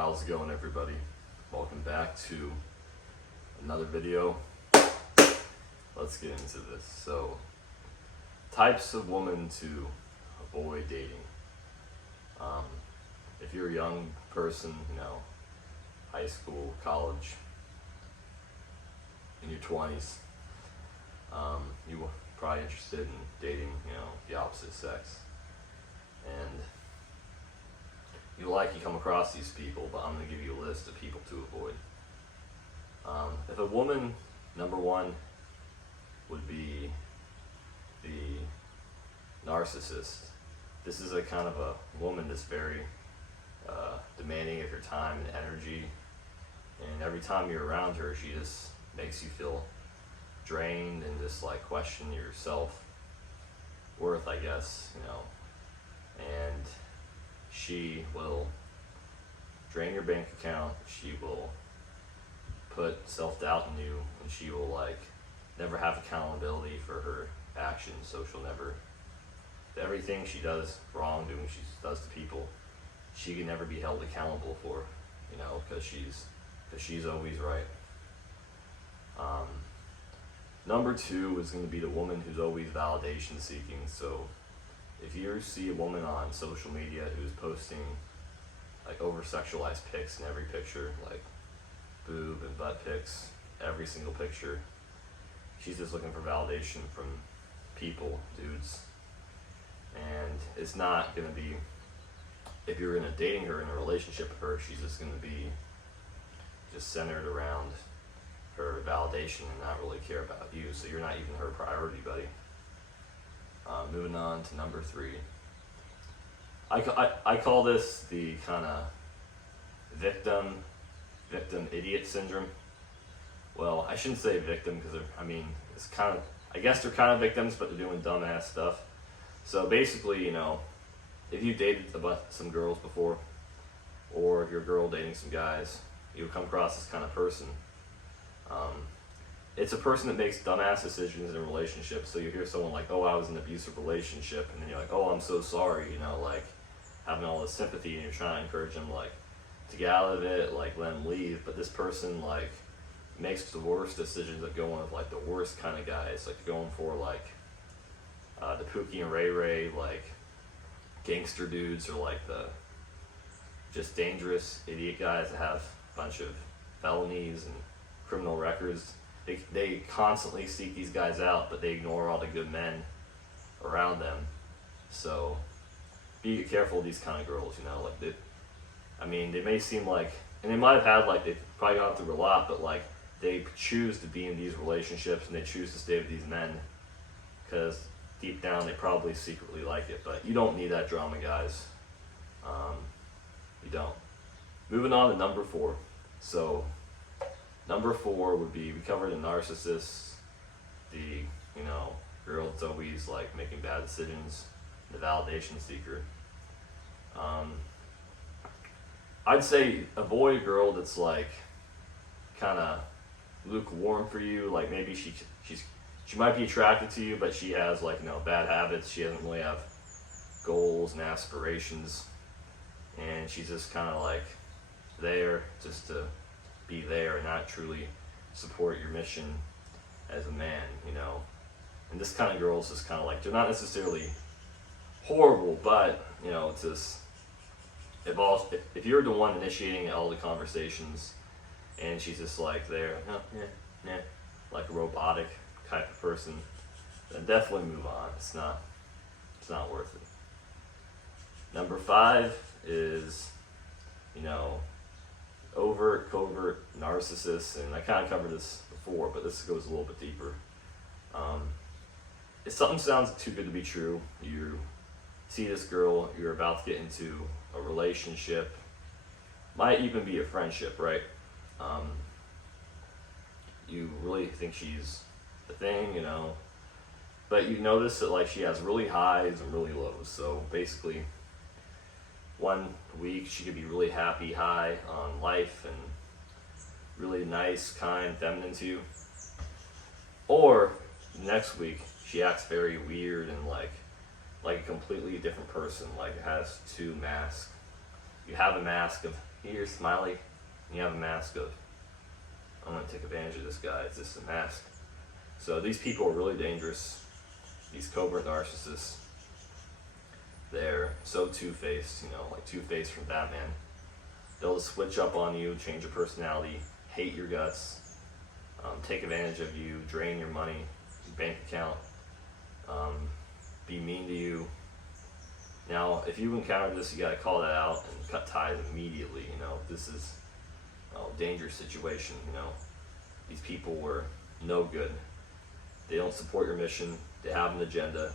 How's it going, everybody? Welcome back to another video. Let's get into this. So, types of women to avoid dating. If you're a young person, high school, college, in your 20s, you were probably interested in dating, the opposite sex. And you come across these people, but I'm going to give you a list of people to avoid. If a woman, number one, would be the narcissist. This is a kind of a woman that's very demanding of your time and energy, and every time you're around her, she just makes you feel drained and just question your self-worth, I guess, and she will drain your bank account, she will put self-doubt in you, and she will never have accountability for her actions, so she'll never, everything she does wrong, she does to people, she can never be held accountable for, because she's always right. Number two is going to be the woman who's always validation seeking. So if you see a woman on social media who's posting over-sexualized pics in every picture, like boob and butt pics, every single picture, she's just looking for validation from people, dudes. And it's not going to be, if you're going to dating her in a relationship with her, she's just going to be just centered around her validation and not really care about you. So you're not even her priority, buddy. Moving on to number three. I call this the kind of victim idiot syndrome. Well, I shouldn't say victim because it's kind of, I guess they're kind of victims, but they're doing dumbass stuff. So basically, if you dated some girls before, or if you're a girl dating some guys, you'll come across this kind of person. It's a person that makes dumbass decisions in relationships. So you hear someone like, oh, I was in an abusive relationship, and then you're like, oh, I'm so sorry, having all this sympathy, and you're trying to encourage them to get out of it, let them leave. But this person makes the worst decisions of going with the worst kind of guys, going for the Pookie and Ray Ray, gangster dudes, or the just dangerous idiot guys that have a bunch of felonies and criminal records. They constantly seek these guys out, but they ignore all the good men around them. So be careful of these kind of girls, they may seem and they might have had they've probably gone through a lot, but they choose to be in these relationships and they choose to stay with these men because deep down they probably secretly like it. But you don't need that drama, guys. You don't. Moving on to number four. So number four would be, we covered the narcissist, the girl that's always making bad decisions, the validation seeker. I'd say avoid a girl that's kind of lukewarm for you. Maybe she might be attracted to you, but she has bad habits. She doesn't really have goals and aspirations, and she's just kind of there just to be there and not truly support your mission as a man, And this kind of girl is just kind of they're not necessarily horrible, but it's just, if you're the one initiating all the conversations and she's just there, like a robotic type of person, then definitely move on. It's not worth it. Number five is, overt, covert narcissists, and I kind of covered this before, but this goes a little bit deeper. If something sounds too good to be true, you see this girl, you're about to get into a relationship, might even be a friendship, right? You really think she's the thing, but you notice that she has really highs and really lows. So basically, one week she could be really happy, high on life, and really nice, kind, feminine to you. Or next week she acts very weird and like a completely different person, has two masks. You have a mask of Here, smiley, and you have a mask of, I'm gonna take advantage of this guy. It's just a mask. So these people are really dangerous. These covert narcissists. They're so two-faced, like Two-Face from Batman. They'll switch up on you, change your personality, hate your guts, take advantage of you, drain your money, your bank account, be mean to you. Now, if you encounter this, you gotta call that out and cut ties immediately. This is a dangerous situation. These people were no good. They don't support your mission. They have an agenda.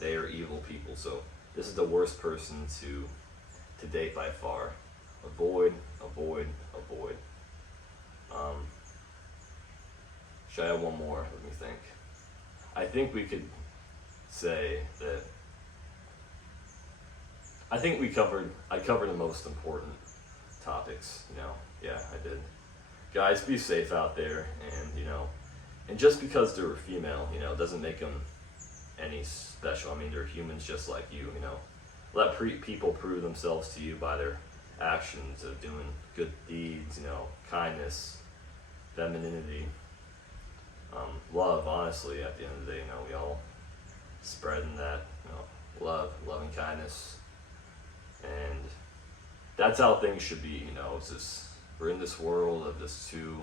They are evil people. So this is the worst person to date by far. Avoid, avoid, avoid. Should I have one more? Let me think. I think we could say that I covered the most important topics, Yeah, I did. Guys, be safe out there, and just because they're female, doesn't make them any special. I mean, they're humans just like you, Let people prove themselves to you by their actions of doing good deeds, kindness, femininity, love, honestly, at the end of the day, we all spreading that, love, loving kindness. And that's how things should be, it's just, we're in this world of this too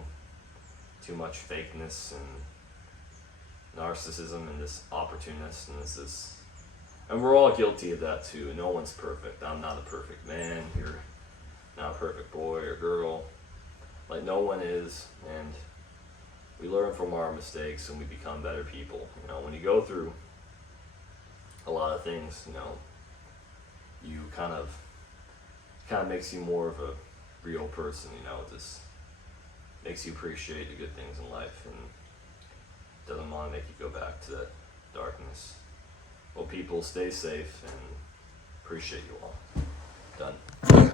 much fakeness and narcissism and this opportunist and and we're all guilty of that too. No one's perfect. I'm not a perfect man. You're not a perfect boy or girl. Like, no one is, and we learn from our mistakes and we become better people. When you go through a lot of things, you kind of makes you more of a real person, it just makes you appreciate the good things in life and doesn't want to make you go back to that darkness. Well, people, stay safe and appreciate you all. Done.